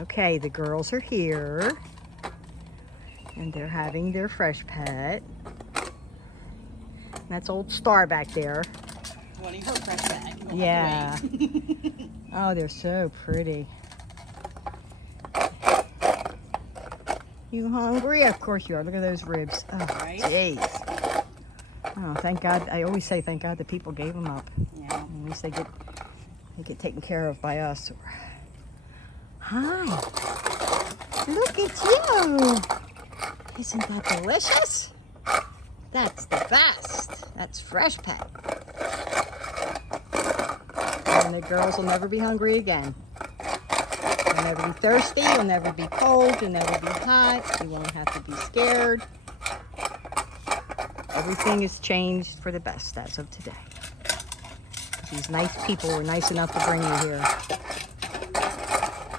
Okay, the girls are here. And they're having their fresh pet. That's old Star back there. Wanting her fresh pet. Yeah. Oh, they're so pretty. You hungry? Of course you are. Look at those ribs. Oh, Right? jeez. Oh, thank God. I always say thank God the people gave them up. Yeah. At least they get taken care of by us. Hi. Look at you. Isn't that delicious? That's the best. That's fresh pet. And the girls will never be hungry again. You'll never be thirsty. You'll never be cold. You'll never be hot. You won't have to be scared. Everything is changed for the best as of today. These nice people were nice enough to bring you here.